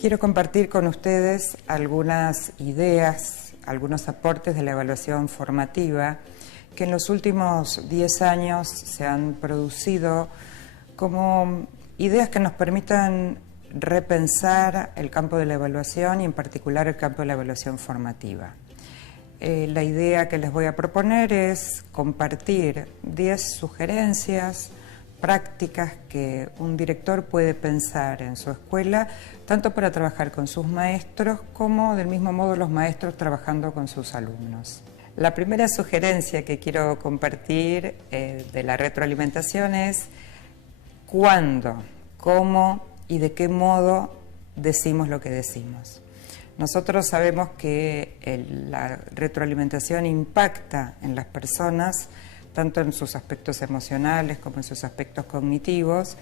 Quiero compartir con ustedes algunas ideas, algunos aportes de la evaluación formativa que en los últimos 10 años se han producido como ideas que nos permitan repensar el campo de la evaluación y en particular el campo de la evaluación formativa. La idea que les voy a proponer es compartir 10 sugerencias prácticas que un director puede pensar en su escuela, tanto para trabajar con sus maestros como del mismo modo los maestros trabajando con sus alumnos. La primera sugerencia que quiero compartir de la retroalimentación es cuándo, cómo y de qué modo decimos lo que decimos. Nosotros sabemos que la retroalimentación impacta en las personas, tanto en sus aspectos emocionales como en sus aspectos cognitivos,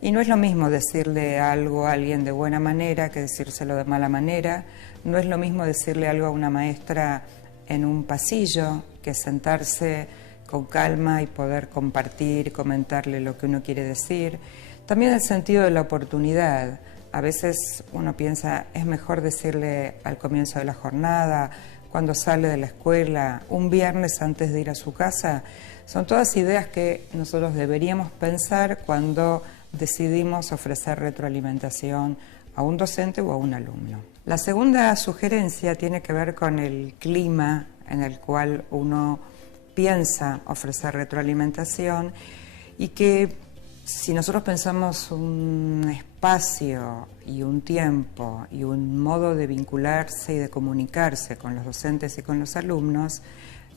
y no es lo mismo decirle algo a alguien de buena manera que decírselo de mala manera, no es lo mismo decirle algo a una maestra en un pasillo que sentarse con calma y poder compartir, comentarle lo que uno quiere decir. También el sentido de la oportunidad. A veces uno piensa, es mejor decirle al comienzo de la jornada, cuando sale de la escuela, un viernes antes de ir a su casa. Son todas ideas que nosotros deberíamos pensar cuando decidimos ofrecer retroalimentación a un docente o a un alumno. La segunda sugerencia tiene que ver con el clima en el cual uno piensa ofrecer retroalimentación y que si nosotros pensamos un espacio y un tiempo y un modo de vincularse y de comunicarse con los docentes y con los alumnos,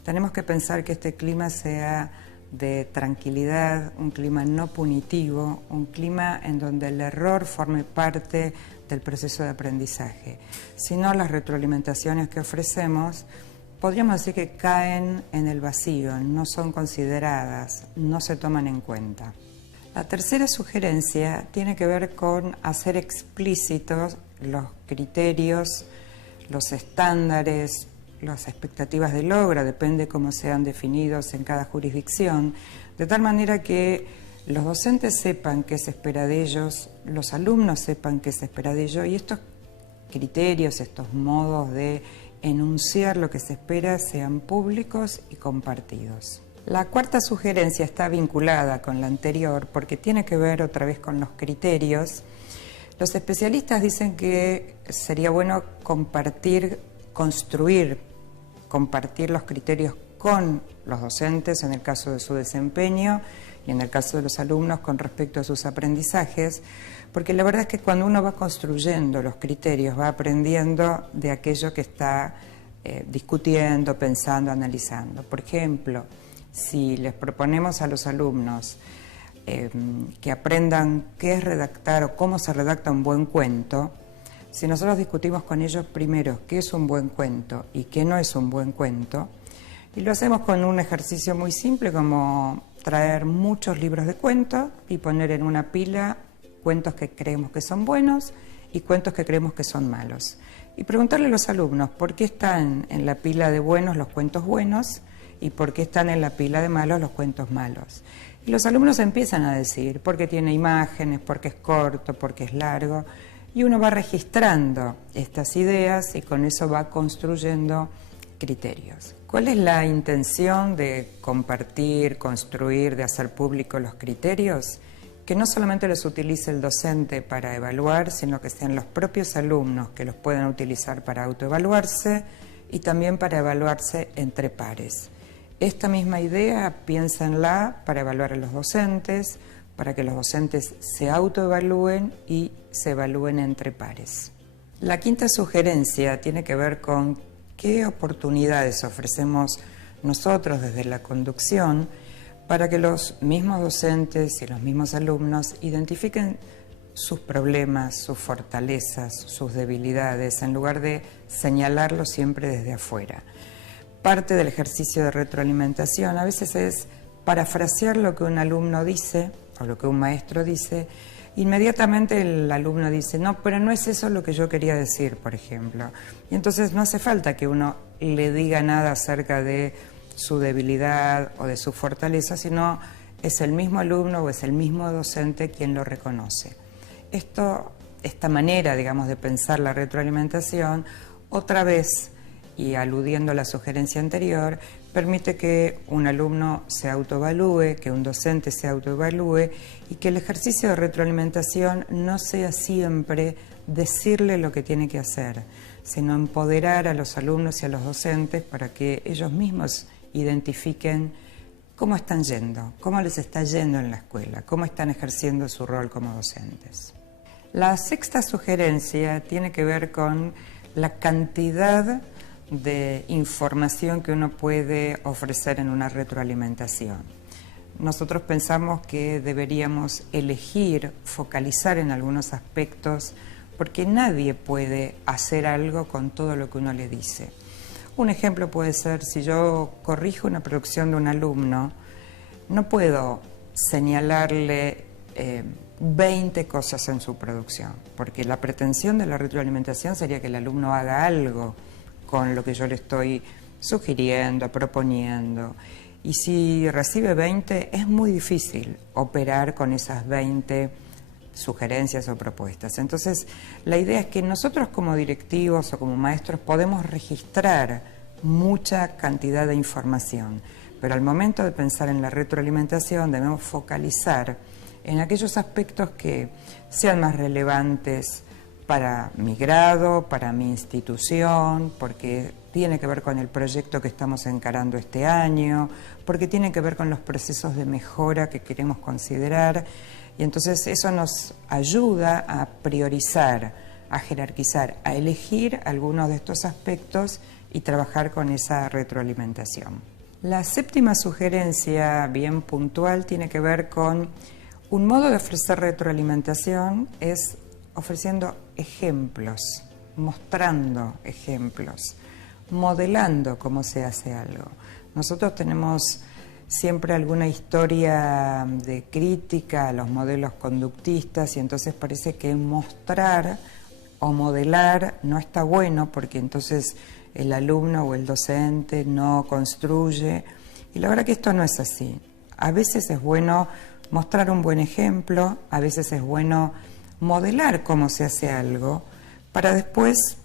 tenemos que pensar que este clima sea de tranquilidad, un clima no punitivo, un clima en donde el error forme parte del proceso de aprendizaje. Si no, las retroalimentaciones que ofrecemos podríamos decir que caen en el vacío, no son consideradas, no se toman en cuenta. La tercera sugerencia tiene que ver con hacer explícitos los criterios, los estándares, las expectativas de logro, depende cómo sean definidos en cada jurisdicción, de tal manera que los docentes sepan qué se espera de ellos, los alumnos sepan qué se espera de ellos y estos criterios, estos modos de enunciar lo que se espera sean públicos y compartidos. La cuarta sugerencia está vinculada con la anterior porque tiene que ver otra vez con los criterios. Los especialistas dicen que sería bueno compartir los criterios con los docentes en el caso de su desempeño y en el caso de los alumnos con respecto a sus aprendizajes, porque la verdad es que cuando uno va construyendo los criterios va aprendiendo de aquello que está discutiendo, pensando, analizando. Por ejemplo, si les proponemos a los alumnos que aprendan qué es redactar o cómo se redacta un buen cuento, si nosotros discutimos con ellos primero qué es un buen cuento y qué no es un buen cuento, y lo hacemos con un ejercicio muy simple como traer muchos libros de cuentos y poner en una pila cuentos que creemos que son buenos y cuentos que creemos que son malos. Y preguntarle a los alumnos por qué están en la pila de buenos los cuentos buenos y por qué están en la pila de malos los cuentos malos. Y los alumnos empiezan a decir porque tiene imágenes, porque es corto, porque es largo, y uno va registrando estas ideas y con eso va construyendo criterios. ¿Cuál es la intención de compartir, construir, de hacer público los criterios? Que no solamente los utilice el docente para evaluar, sino que sean los propios alumnos que los puedan utilizar para autoevaluarse y también para evaluarse entre pares. Esta misma idea piénsenla para evaluar a los docentes, para que los docentes se autoevalúen y se evalúen entre pares. La quinta sugerencia tiene que ver con qué oportunidades ofrecemos nosotros desde la conducción para que los mismos docentes y los mismos alumnos identifiquen sus problemas, sus fortalezas, sus debilidades, en lugar de señalarlos siempre desde afuera. Parte del ejercicio de retroalimentación a veces es parafrasear lo que un alumno dice o lo que un maestro dice. Inmediatamente el alumno dice, no, pero no es eso lo que yo quería decir, por ejemplo. Y entonces no hace falta que uno le diga nada acerca de su debilidad o de su fortaleza, sino es el mismo alumno o es el mismo docente quien lo reconoce. Esto esta manera, digamos, de pensar la retroalimentación, otra vez, y aludiendo a la sugerencia anterior, permite que un alumno se autoevalúe, que un docente se autoevalúe y que el ejercicio de retroalimentación no sea siempre decirle lo que tiene que hacer, sino empoderar a los alumnos y a los docentes para que ellos mismos identifiquen cómo están yendo, cómo les está yendo en la escuela, cómo están ejerciendo su rol como docentes. La sexta sugerencia tiene que ver con la cantidad de información que uno puede ofrecer en una retroalimentación. Nosotros pensamos que deberíamos elegir, focalizar en algunos aspectos, porque nadie puede hacer algo con todo lo que uno le dice. Un ejemplo puede ser, si yo corrijo una producción de un alumno, no puedo señalarle 20 cosas en su producción, porque la pretensión de la retroalimentación sería que el alumno haga algo con lo que yo le estoy sugiriendo, proponiendo. Y si recibe 20, es muy difícil operar con esas 20 sugerencias o propuestas. Entonces, la idea es que nosotros como directivos o como maestros podemos registrar mucha cantidad de información, pero al momento de pensar en la retroalimentación debemos focalizar en aquellos aspectos que sean más relevantes para mi grado, para mi institución, porque tiene que ver con el proyecto que estamos encarando este año, porque tiene que ver con los procesos de mejora que queremos considerar, y entonces eso nos ayuda a priorizar, a jerarquizar, a elegir algunos de estos aspectos y trabajar con esa retroalimentación. La séptima sugerencia, bien puntual, tiene que ver con un modo de ofrecer retroalimentación, es ofreciendo ejemplos, mostrando ejemplos, modelando cómo se hace algo. Nosotros tenemos siempre alguna historia de crítica a los modelos conductistas y entonces parece que mostrar o modelar no está bueno porque entonces el alumno o el docente no construye. Y la verdad que esto no es así. A veces es bueno mostrar un buen ejemplo, a veces es bueno modelar cómo se hace algo para después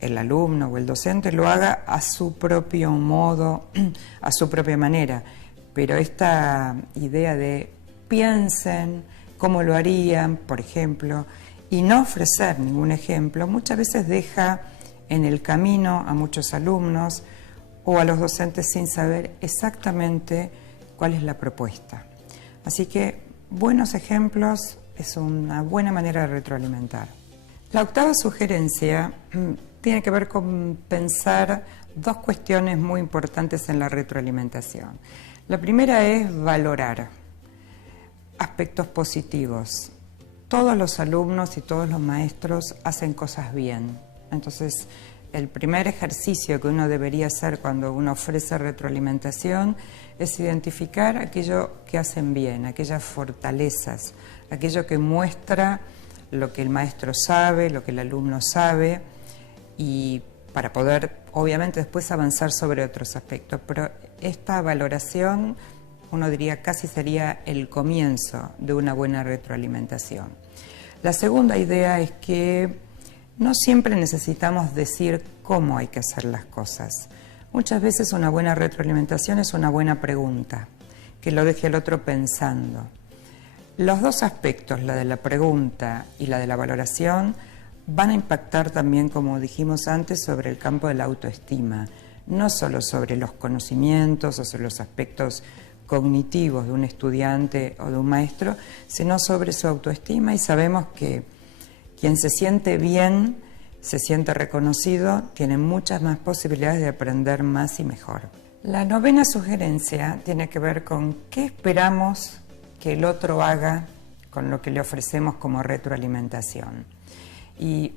el alumno o el docente lo haga a su propio modo, a su propia manera. Pero esta idea de piensen cómo lo harían, por ejemplo, y no ofrecer ningún ejemplo, muchas veces deja en el camino a muchos alumnos o a los docentes sin saber exactamente cuál es la propuesta. Así que buenos ejemplos es una buena manera de retroalimentar. La octava sugerencia tiene que ver con pensar dos cuestiones muy importantes en la retroalimentación. La primera es valorar aspectos positivos. Todos los alumnos y todos los maestros hacen cosas bien. Entonces, el primer ejercicio que uno debería hacer cuando uno ofrece retroalimentación es identificar aquello que hacen bien, aquellas fortalezas, aquello que muestra lo que el maestro sabe, lo que el alumno sabe, y para poder, obviamente, después avanzar sobre otros aspectos. Pero esta valoración, uno diría, casi sería el comienzo de una buena retroalimentación. La segunda idea es que no siempre necesitamos decir cómo hay que hacer las cosas. Muchas veces una buena retroalimentación es una buena pregunta, que lo deje al otro pensando. Los dos aspectos, la de la pregunta y la de la valoración, van a impactar también, como dijimos antes, sobre el campo de la autoestima, no solo sobre los conocimientos o sobre los aspectos cognitivos de un estudiante o de un maestro, sino sobre su autoestima, y sabemos que quien se siente bien, se siente reconocido, tiene muchas más posibilidades de aprender más y mejor. La novena sugerencia tiene que ver con qué esperamos que el otro haga con lo que le ofrecemos como retroalimentación. Y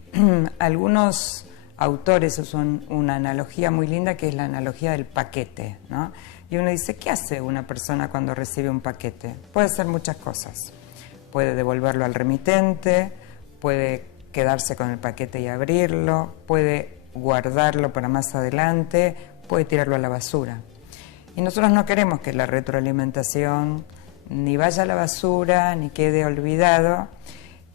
algunos autores usan una analogía muy linda que es la analogía del paquete, ¿no? Y uno dice, ¿qué hace una persona cuando recibe un paquete? Puede hacer muchas cosas. Puede devolverlo al remitente, puede quedarse con el paquete y abrirlo, puede guardarlo para más adelante, puede tirarlo a la basura. Y nosotros no queremos que la retroalimentación ni vaya a la basura, ni quede olvidado.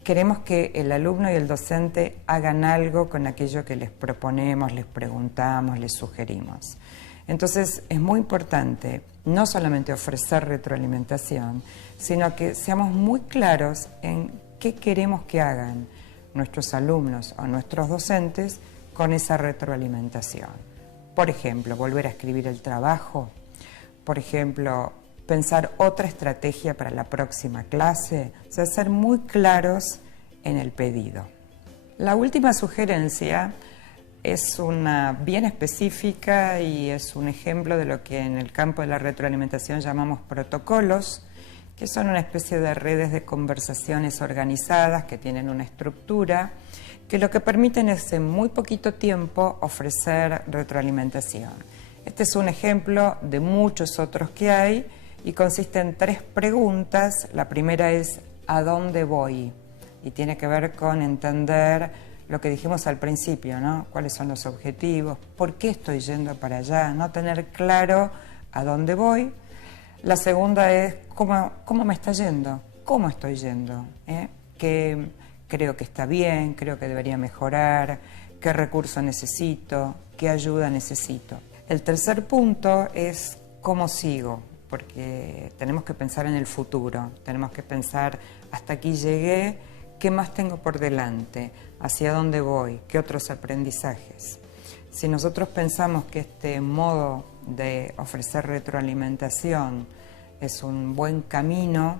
queremos que el alumno y el docente hagan algo con aquello que les proponemos, les preguntamos, les sugerimos. Entonces es muy importante no solamente ofrecer retroalimentación, sino que seamos muy claros en qué queremos que hagan nuestros alumnos o nuestros docentes con esa retroalimentación. Por ejemplo, volver a escribir el trabajo, por ejemplo, pensar otra estrategia para la próxima clase, o sea, ser muy claros en el pedido. La última sugerencia es una bien específica y es un ejemplo de lo que en el campo de la retroalimentación llamamos protocolos, que son una especie de redes de conversaciones organizadas que tienen una estructura, que lo que permiten es en muy poquito tiempo ofrecer retroalimentación. Este es un ejemplo de muchos otros que hay y consiste en 3 preguntas. La primera es ¿a dónde voy? Y tiene que ver con entender lo que dijimos al principio, ¿no? ¿Cuáles son los objetivos? ¿Por qué estoy yendo para allá? ¿No? Tener claro a dónde voy. La segunda es ¿cómo me está yendo? ¿Cómo estoy yendo? ¿Qué creo que está bien? ¿Creo que debería mejorar? ¿Qué recurso necesito? ¿Qué ayuda necesito? El tercer punto es ¿cómo sigo? Porque tenemos que pensar en el futuro, tenemos que pensar hasta aquí llegué, ¿qué más tengo por delante? ¿Hacia dónde voy? ¿Qué otros aprendizajes? Si nosotros pensamos que este modo de ofrecer retroalimentación es un buen camino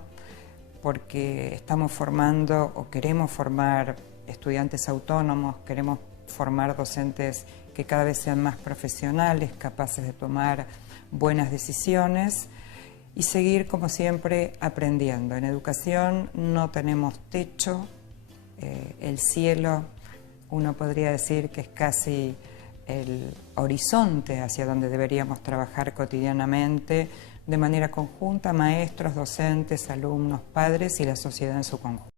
porque estamos formando o queremos formar estudiantes autónomos, queremos formar docentes que cada vez sean más profesionales, capaces de tomar buenas decisiones y seguir, como siempre, aprendiendo. En educación no tenemos techo, el cielo, uno podría decir que es casi el horizonte hacia donde deberíamos trabajar cotidianamente, de manera conjunta, maestros, docentes, alumnos, padres y la sociedad en su conjunto.